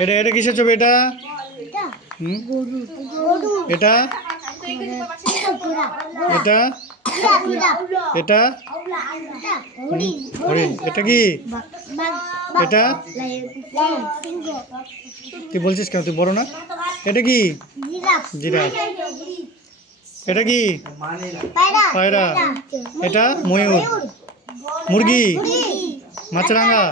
এটা এটা কিসের ছবি এটা? এটা এটা এটা হরিণ। এটা কি? এটা তুই বলছিস কেন? তুই বড় না? এটা কি? জিরাফ। এটা কি? পায়রা। এটা ময়ূর। মুরগি। মাছরাঙা।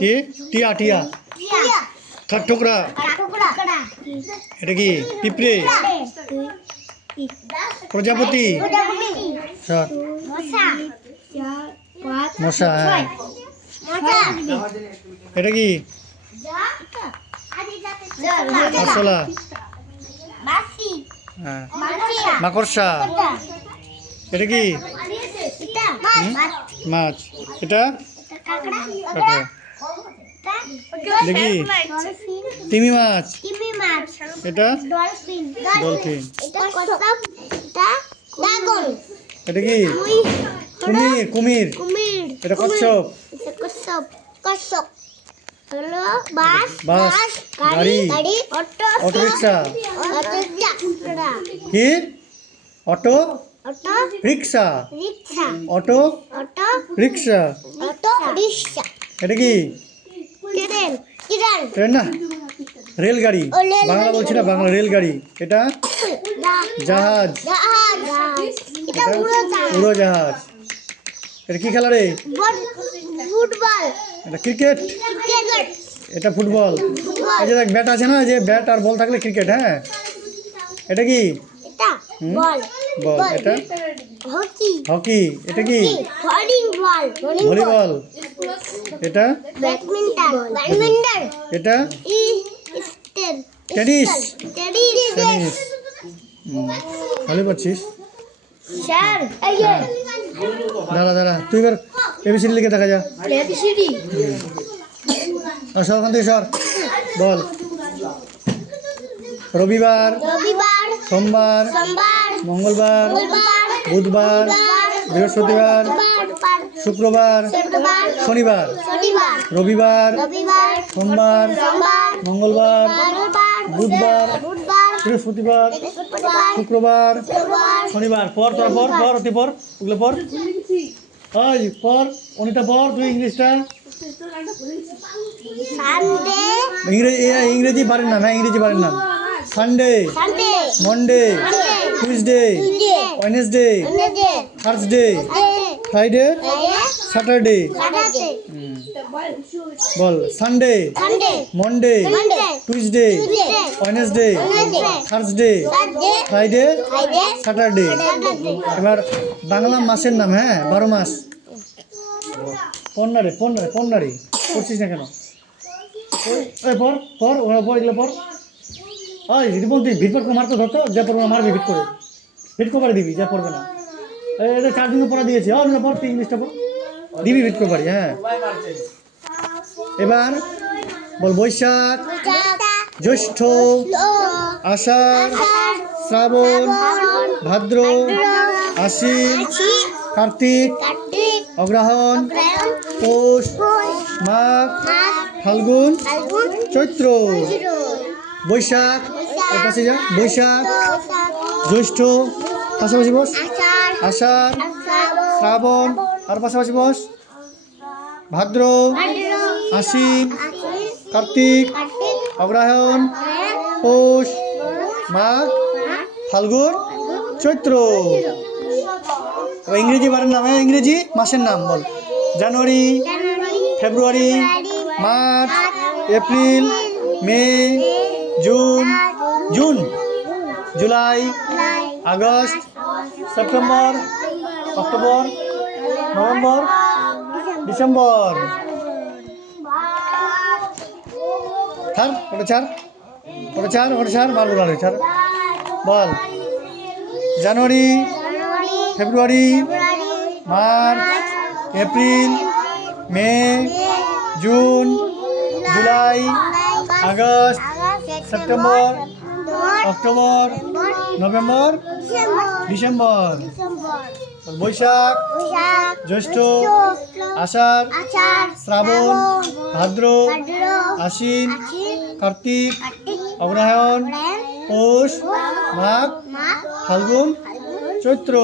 কি? টিয়া টিয়া। ঠোকরা। এটা কি? পিঁপড়ে। প্রজাপতি। মশা। হ্যাঁ। এটা কি? আরশোলা। হ্যাঁ। মাকড়সা। এটা কি? মাছ। এটা কাঁকড়া। দেখি তিমি মাছ। এটা ডলফিন। এটা কি? কুমির। কুমির। এটা কচ্ছপ। বাস। গাড়ি। Auto rickshaw. কি? Auto rickshaw. Auto rickshaw. এটা কি? ট্রেন না, রেলগাড়ি। বাংলা বলছি না, বাংলা রেলগাড়ি। এটা জাহাজ। উড়োজাহাজ। এটা কি খেলা রে? ফুটবল। এটা ক্রিকেট। এটা ফুটবল। এই যে দেখ ব্যাট আছে না, যে ব্যাট আর বল থাকলে ক্রিকেট। হ্যাঁ। এটা কি? বল। এটা হকি। এটা কি? ভলিবল। এটা এটা টেনিস। ভালো করছিস। দাঁড়া দাঁড়া, তুই এবার এবিসিডি লিখে দেখা যা। সর ওখান থেকে সর। বল। রবিবার। সোমবার। মঙ্গলবার। বুধবার। বৃহস্পতিবার। শুক্রবার। শনিবার। রবিবার। সোমবার। মঙ্গলবার। বুধবার। বৃহস্পতিবার। শুক্রবার। শনিবার। পর তোরা পর পর অতি পর ওগুলো পর। ওই পর অনিতা পর। তুই ইংলিশটা ইংরেজি পারেন না। হ্যাঁ, ইংরেজি পারেন না। Sunday. Monday. Tuesday. Wednesday. Thursday. Friday. Saturday. বল। Sunday. Monday. Tuesday. Wednesday. Thursday. Friday. Saturday. এবার বাংলা মাসের নাম। হ্যাঁ, 12 মাস। পন্নারে করছিস না কেন? পর পর ওরা পর এগুলো পর। ওই রিপন তুই ভিট করে মারতে ধরতো, যা পড়বে না মারবি ভিট করে। ভিট করে দিবি, যা পড়বে না। এটা 4 দিন পড়া দিয়েছি। পর তুই ইংলিশটা পর দিবি ভিট করে। হ্যাঁ। এবার বল। বৈশাখ। জ্যৈষ্ঠ। আষাঢ়। শ্রাবণ। ভাদ্র। আশ্বিন। কার্তিক। অগ্রহায়ণ। পৌষ। মাঘ। ফাল্গুন। চৈত্র। বৈশাখ। পাশে যা। বৈশাখ। জ্যৈষ্ঠ। পাশাপাশি বস। আষাঢ়। শ্রাবণ। আর পাশাপাশি বস। ভাদ্র। আশ্বিন। কার্তিক। অগ্রহায়ণ। পৌষ। মাঘ। ফাল্গুন। চৈত্র। ইংরেজি বারের নাম। ইংরেজি মাসের নাম বল। January. February. March. April. May. June. July. August. September. October. November. December. ছাড় বল। January. February. March. April. May. June. July. August. September. October. November. December. Baishakh, Jaistha, Asharh, শ্রাবণ, ভাদ্র, আশ্বিন, কার্তিক, অগ্রহায়ণ, পৌষ, মাঘ, ফাল্গুন, চৈত্র।